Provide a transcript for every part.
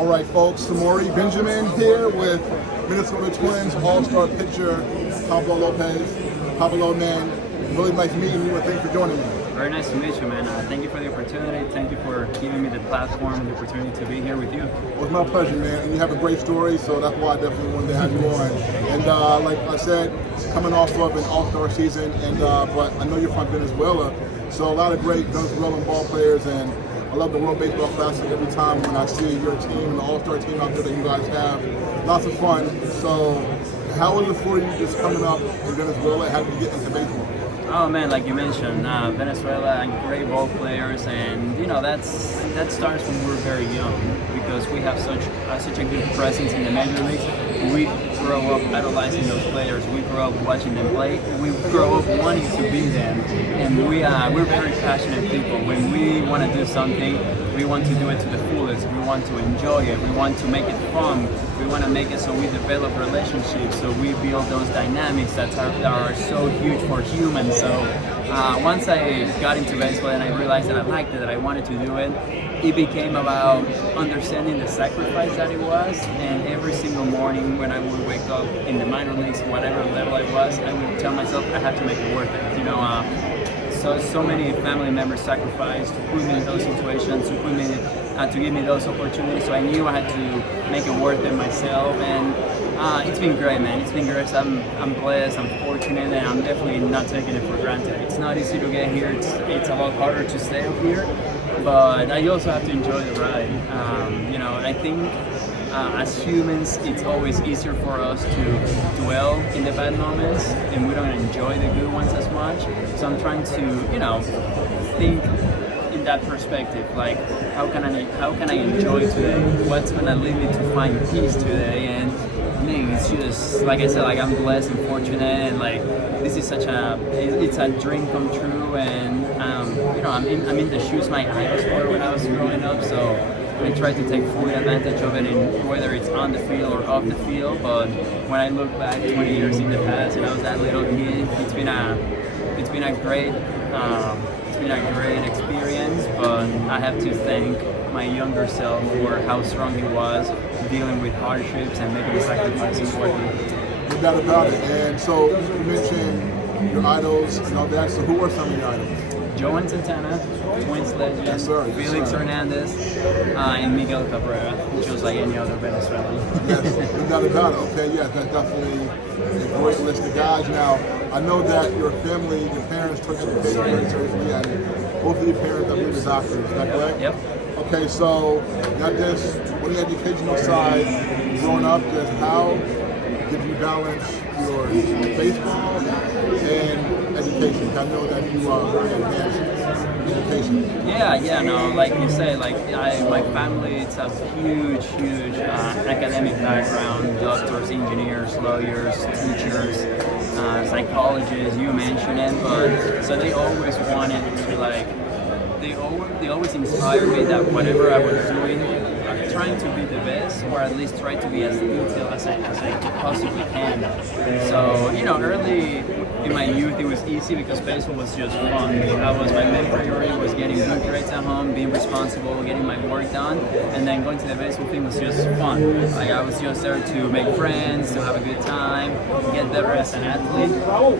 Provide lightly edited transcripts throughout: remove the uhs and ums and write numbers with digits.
All right, folks, Samori Benjamin here with Minnesota Twins All-Star pitcher Pablo Lopez. Pablo, man, really nice meeting you, and thanks for joining me. Very nice to meet you, man. Thank you for the opportunity. Thank you for giving me the platform and the opportunity to be here with you. Well, it's my pleasure, man. And you have a great story, so that's why I definitely wanted to have you on. And like I said, coming off of an All-Star season, and but I know you're from Venezuela, so a lot of great Venezuelan ball players, and I love the World Baseball Classic every time when I see your team and the All-Star team out there that you guys have. Lots of fun. So how was it for you just coming up in Venezuela? How did you get into baseball? Oh man, like you mentioned, Venezuela, great ball players, and you know that starts when we're very young because we have such a good presence in the major leagues. We grow up idolizing those players. We grow up watching them play. We grow up wanting to be them, and we're very passionate people. When we want to do something, we want to do it to the fullest. We want to enjoy it. We want to make it fun. We want to make it so we develop relationships, so we build those dynamics that are so huge for humans. So once I got into baseball and I realized that I liked it, that I wanted to do it, it became about understanding the sacrifice that it was. And every single morning when I would wake up in the minor leagues, whatever level I was, I would tell myself I have to make it worth it. You know, so many family members sacrificed to put me in those situations, to give me those opportunities. So I knew I had to make it worth it myself, and it's been great, man. It's been great. I'm blessed. I'm fortunate, and I'm definitely not taking it for granted. It's not easy to get here. It's a lot harder to stay up here, but I also have to enjoy the ride. You know, I think. As humans, it's always easier for us to dwell in the bad moments, and we don't enjoy the good ones as much. So I'm trying to, you know, think in that perspective. Like, how can I enjoy today? What's gonna lead me to find peace today? And man, it's just like I said, like I'm blessed and fortunate, and like this is it's a dream come true. And you know, I'm in the shoes my idols were when I was growing up. So I try to take full advantage of it, in whether it's on the field or off the field. But when I look back 20 years in the past and I was that little kid, it's been a great experience. But I have to thank my younger self for how strong he was dealing with hardships and making the sacrifices worth it. No doubt about it. And so you mentioned your idols and all that. So who are some of your idols? Joan Santana, Twins legend, yes, sir. Felix Hernandez, and Miguel Cabrera, just like any other Venezuelan. Yes, no doubt about it. Okay, yeah, that's definitely a great list of guys. Now, I know that your family, your parents took education very seriously, and both of your parents, I believe, is doctors. Is that correct? Yep. Okay, so not just on the educational side, growing up, just how did you balance your baseball and education? I know that you are very advanced in education. Yeah, no, like you say, like my family, it's a huge academic background, doctors, engineers, lawyers, teachers, psychologists, you mentioned it, but so they always wanted to like, they always inspired me that whatever I was doing, trying to be the best, or at least try to be as detailed as I possibly can. So, you know, early in my youth, it was easy because baseball was just fun. My main priority was getting good grades at home, being responsible, getting my work done, and then going to the baseball thing was just fun. Like I was just there to make friends, to have a good time, get better as an athlete.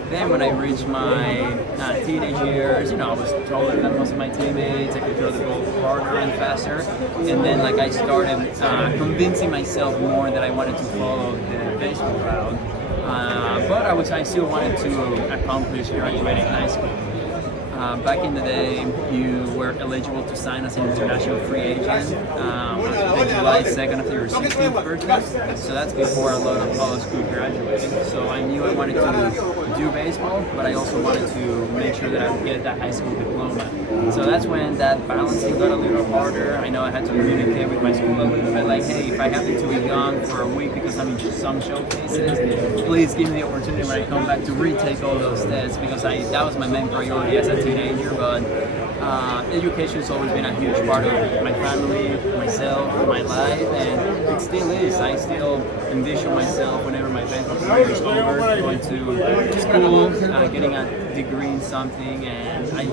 Then when I reached my teenage years, you know, I was taller than most of my teammates. I could throw the ball harder and faster, and then like I started convincing myself more that I wanted to follow the baseball route. But I still wanted to accomplish graduating high school. Back in the day, you were eligible to sign as an international free agent the July 2nd of your 16th birthday. So that's before a lot of college school graduating. So I knew I wanted to do baseball, but I also wanted to make sure that I would get that high school diploma. So that's when that balancing got a little harder. I know I had to communicate with my school a little bit, like, hey, if I happen to be gone for a week because I'm in some showcases, please give me the opportunity when I come back to retake all those tests, because that was my main priority as a teenager. But education has always been a huge part of my family, myself. my life, and it still is. I still envision myself whenever my baseball career is over, going to school, getting a degree in something, and I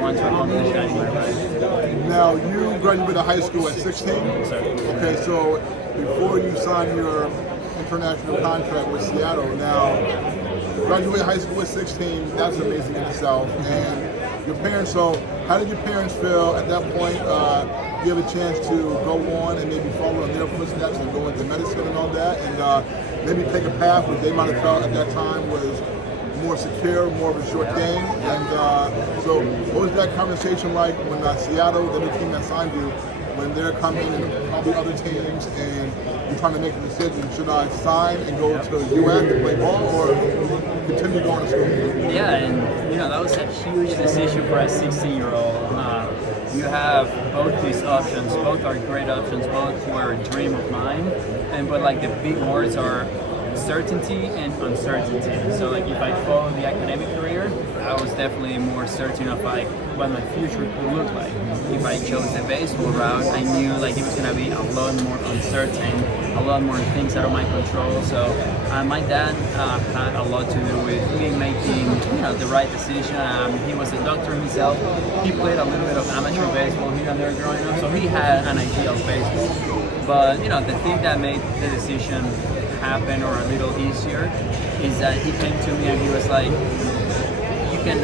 want to accomplish that in my life. Now, you graduated high school at 16? Okay, so before you signed your international contract with Seattle, now, graduated high school at 16, that's amazing in itself. And your parents, so how did your parents feel at that point? You have a chance to go on and maybe follow in their footsteps and go into medicine and all that, and maybe take a path which they might have felt at that time was more secure, more of a sure thing. And so what was that conversation like when Seattle, the new team that signed you, when they're coming and probably other teams and you're trying to make a decision, should I sign and go to the U.S. to play ball or continue going to school? Yeah, and that was a huge decision for a 16-year-old. You have both these options. Both are great options. Both were a dream of mine. But like the big words are certainty and uncertainty. So like if I follow the academic career, I was definitely more certain of like what my future could look like. If I chose the baseball route, I knew like it was gonna be a lot more uncertain, a lot more things out of my control. So my dad had a lot to do with me making the right decision. He was a doctor himself. He played a little bit of amateur baseball here and there growing up, so he had an idea of baseball. But the thing that made the decision happen or a little easier is that he came to me and he was like, you can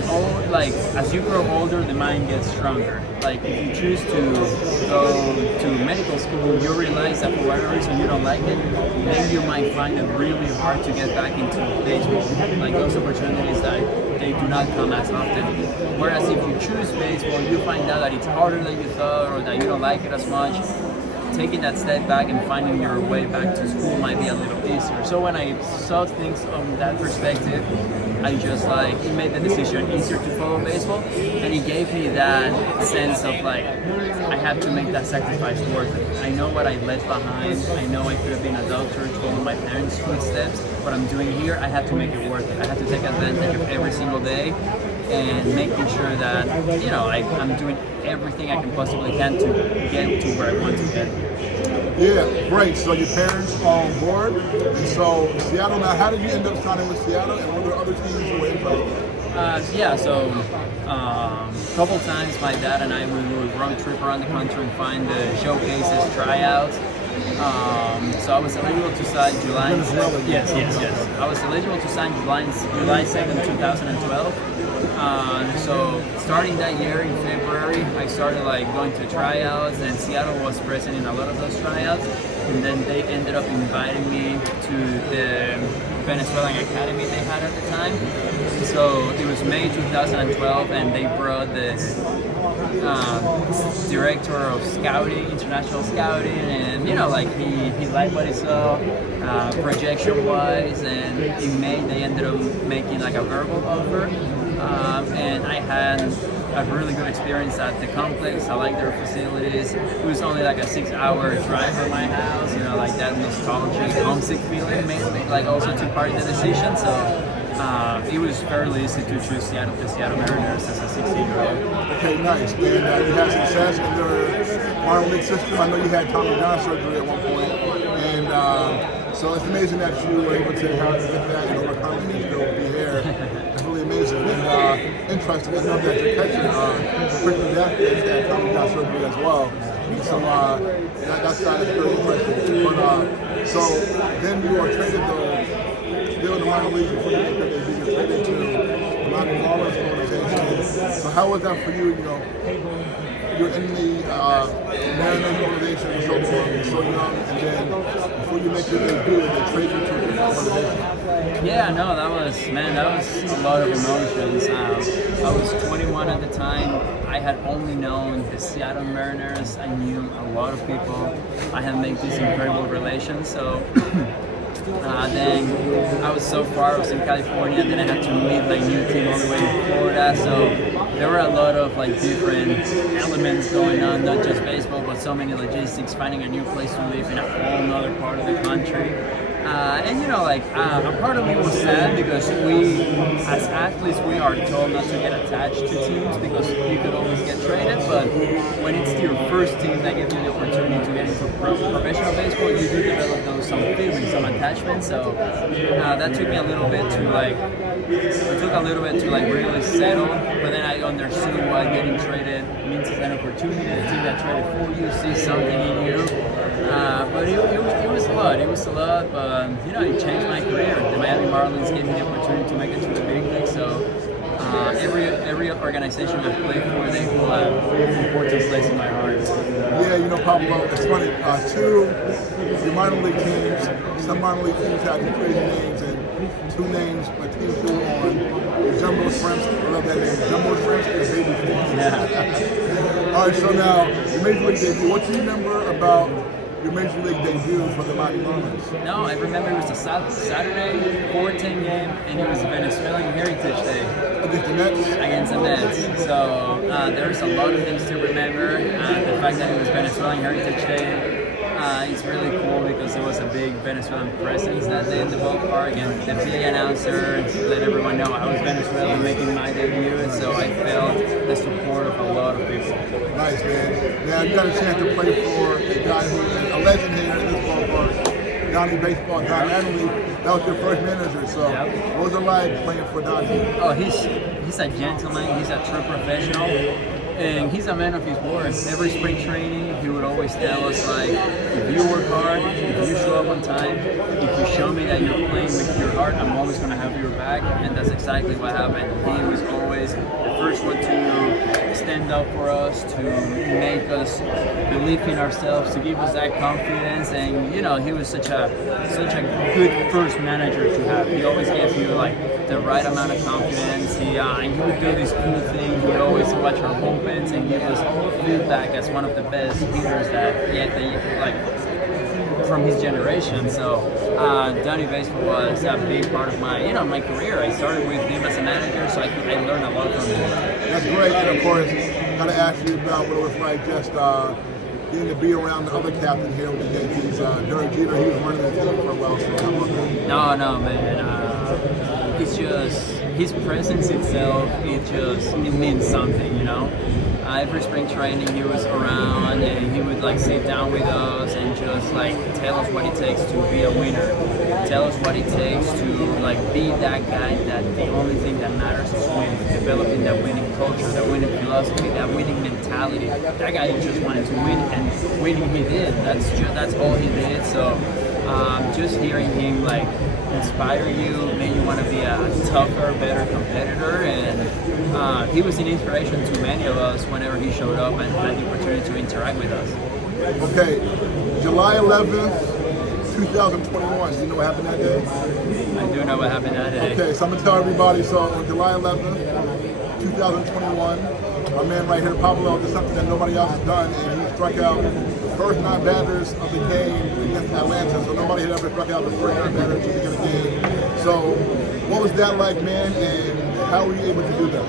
as you grow older, the mind gets stronger. Like if you choose to go to medical school, you realize that for whatever reason you don't like it, then you might find it really hard to get back into baseball. Like those opportunities that they do not come as often. Whereas if you choose baseball, you find out that it's harder than you thought or that you don't like it as much. Taking that step back and finding your way back to school might be a little easier. So when I saw things from that perspective, I just it made the decision easier to follow baseball, and it gave me that sense of I have to make that sacrifice worth it. I know what I left behind. I know I could have been a doctor, following my parents' footsteps. What I'm doing here, I have to make it worth it. I have to take advantage of every single day and making sure that I'm doing everything I can possibly can to get to where I want to get. Yeah, great. So your parents are on board, and so Seattle. Now, how did you end up signing with Seattle, and were there other teams you were interested in? So a couple times my dad and I we would road trip around the country and find the showcases, tryouts. So I was eligible to sign July. Yes. I was eligible to sign July 2nd, 2012. So starting that year in February, I started going to tryouts, and Seattle was present in a lot of those tryouts. And then they ended up inviting me to the Venezuelan academy they had at the time. So it was May 2012, and they brought the director of scouting, international scouting, and he liked what he saw projection-wise. And in May they ended up making a verbal offer, and I had a really good experience at the complex. I liked their facilities. It was only a 6-hour drive from my house. That nostalgic, homesick feeling made also took part in the decision. So it was fairly easy to choose the Seattle Mariners as a 16-year-old. Okay, nice. And you had success in their minor league system. I know you had Tommy John surgery at one point, and so it's amazing that you were able to get that and overcome it and still be here. It's really amazing and interesting. I know that your catcher, Christian Gaffney, had Tommy John surgery as well. And so that side is pretty impressive. But so then you are traded though, still in the minor leagues before you get there, you get traded to the Miami Marlins organization. So how was that for you? You're in the Mariners organization for so long and so young, and then before you make your debut, they trade you to a different organization. Yeah, no, that was a lot of emotions. I was 21 at the time. I had only known the Seattle Mariners. I knew a lot of people. I had made these incredible relations. So then I was so far. I was in California, and then I had to meet my new team all the way in Florida. So there were a lot of different elements going on, not just baseball, but so many logistics, finding a new place to live in a whole other part of the country. And you know, like a part of me was sad because we, as athletes, we are told not to get attached to teams because you could always get traded. But when it's your first team that gives you the opportunity to get into professional baseball, you do develop some feelings, some attachment. So that took me a little bit to like, it took a little bit to like really settle. But then I understood why getting traded means it's an opportunity. The team that traded for you sees something in you. But it was a lot. It was a lot, but you know, it changed my career. The Miami Marlins gave me the opportunity to make it to the big league. So every organization I've played for, they hold an important place in my heart. Yeah, you know, Pablo, it's funny. Two minor league teams, some minor league teams have these crazy names, and two names my team flew on. Jumbo Shrimps, I love that name. Jumbo Shrimps and Baby Shrimps. Yeah. All right, so now your major league debut. What do you remember about your major league debut for the Miami Marlins? No, I remember it was a Saturday 4-10 game, and it was Venezuelan Heritage Day. Against the Mets? Against the Mets. So there's a lot of things to remember. The fact that it was Venezuelan Heritage Day is really cool because there was a big Venezuelan presence that day in the ballpark, and the big announcer let everyone know I was Venezuelan making my debut, and so I felt the support of a lot of people. Nice, man. Now you got a chance to play for a guy who is a legend here in this ballpark, Donnie Baseball, Don Mattingly. That was your first manager, so what was it like playing for Donnie? Oh, he's a gentleman, he's a true professional. And he's a man of his word. Every spring training, he would always tell us, like, if you work hard, if you show up on time, if you show me that you're playing with your heart, I'm always going to have your back. And that's exactly what happened. He was always the first one to stand up for us, to make us believe in ourselves, to give us that confidence. And, you know, he was such a good first manager to have. He always gave you, like, the right amount of confidence. He would do this cool thing. He would always watch our bullpens and give us feedback as one of the best hitters that from his generation. So Donnie Baseball was a big part of my my career. I started with him as a manager, so I learned a lot from him. That's great, and of course, I got to ask you about what it was like just getting to be around the other captain here with the Yankees. Derek Jeter, he was running the team for a while, so how about that? No, man. It's just his presence itself. It means something, you know. Every spring training he was around, and he would like sit down with us and just like tell us what it takes to be a winner. Tell us what it takes to like be that guy that the only thing that matters is winning. Developing that winning culture, that winning philosophy, that winning mentality. That guy just wanted to win, and winning he did. That's all he did. So just hearing him like inspire you, made you want to be a tougher, better competitor, and he was an inspiration to many of us whenever he showed up and had the opportunity to interact with us. Okay, July 11th, 2021. Do you know what happened that day? I do know what happened that day. Okay, so I'm going to tell everybody. So on July 11th, 2021, my man right here, Pablo, did something that nobody else has done, and he struck out the first 9 batters of the game against Atlanta. So nobody had ever struck out the first 9 batters to begin a game. So what was that like, man, and how were you able to do that?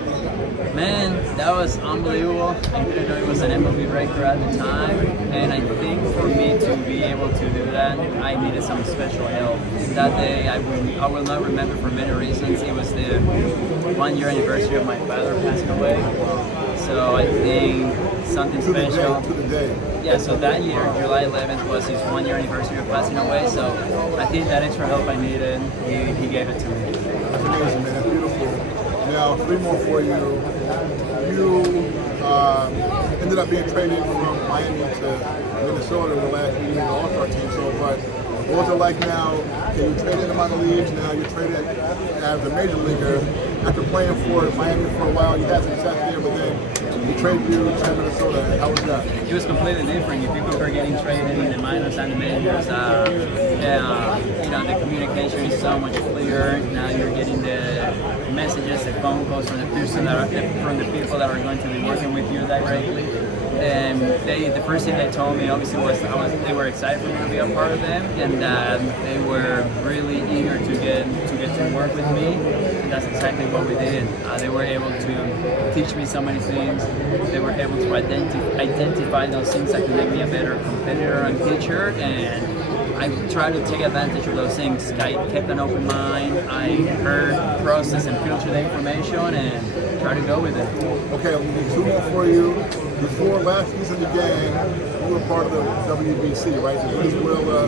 Man, that was unbelievable. I didn't know it was an MLB record at the time, and I think for me to be able to do that, I needed some special help. That day, I will not remember for many reasons. It was the 1-year anniversary of my father passing away, so I think something special. To the day. Yeah, so that year, July 11th, was his 1-year anniversary of passing away, so I think that extra help I needed, he gave it to me. That's amazing, man. That's beautiful. Now, 3 more for you. You ended up being traded from Miami to Minnesota the last year in the All-Star team. So, but what was it like now? Okay, you traded in the minor leagues. Now you're traded as a major leaguer. After playing for Miami for a while, you had success there, but then you trade to Minnesota. How was that? It was completely different. If you compare getting traded in the minors and the majors, the communication is so much clearer. Now you're getting the messages, the phone calls from the people that are going to be working with you directly. And the first thing they told me obviously was they were excited for me to be a part of them, and they were really eager to get get to work with me, and that's exactly what we did. They were able to teach me so many things. They were able to identify those things that could make me a better competitor and pitcher, and I tried to take advantage of those things. I kept an open mind. I heard, processed, and filtered the information, and tried to go with it. Okay, two more for you. Before last season began, you were part of the WBC, right? The Venezuela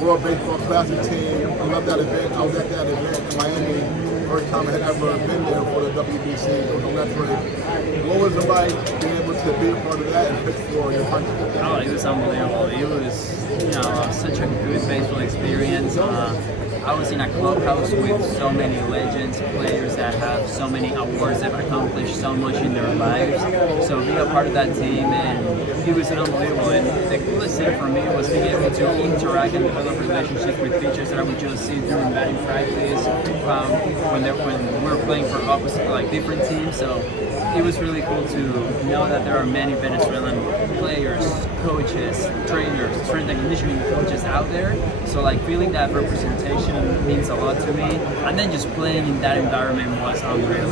World Baseball Classic team. I love that event. I was at that event in Miami. First time I had ever been there for the WBC. It was electric. What was it like being able to be a part of that and pitch for your country? Oh, it was unbelievable. It was, such a good baseball experience. I was in a clubhouse with so many legends, players that have so many awards, that have accomplished so much in their lives. So being a part of that team, and it was unbelievable. And the coolest thing for me was being able to interact and develop relationships with pitchers that I would just see during batting practice, when we were playing for opposite, like different teams. So it was really cool to know that there are many Venezuelan players, coaches, trainers, strength and conditioning coaches out there. So like feeling that representation means a lot to me. And then just playing in that environment was unreal.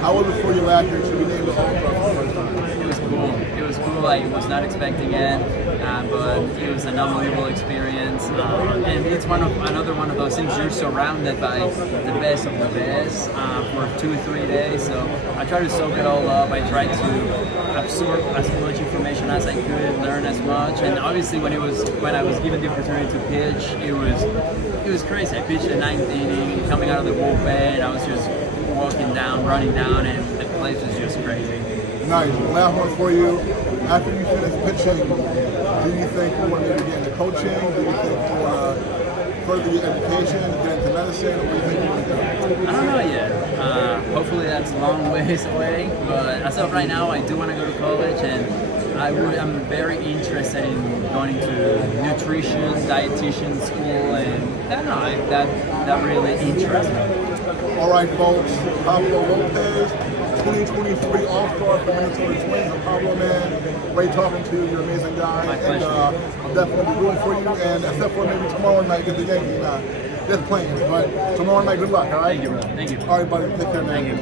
How was it for you last year to be named the All-Star for the first time? It was cool. It was cool. I was not expecting it, but it was an unbelievable experience. And it's another one of those things. You're surrounded by the best of the best for 2 or 3 days. So I tried to soak it all up. I tried to absorb as much information as I could, learn as much. And obviously, when I was given the opportunity to pitch, it was crazy. I pitched the 9th inning, coming out of the bullpen. I was just walking down, running down, and the place was just crazy. Nice. Last one for you. After you finish pitching, do you think you want to maybe get into coaching? Do you think you want to further your education, get into medicine? Or what do you think you want to do? I don't know yet. Hopefully that's a long ways away. But as of right now, I do want to go to college, and I'm very interested in going into nutrition, dietitian school, and I don't know, that really interests me. All right, folks. Pablo Lopez, 2023 All-Star for Minnesota Twins. I'm Pablo, man. Great talking to you. You're an amazing guy. My pleasure. And I'm definitely rooting for you. And except for maybe tomorrow night, get the Yankees. Just playing. But tomorrow night, good luck, all right? Thank you, brother. Thank you. All right, buddy. Take care, man. Thank you.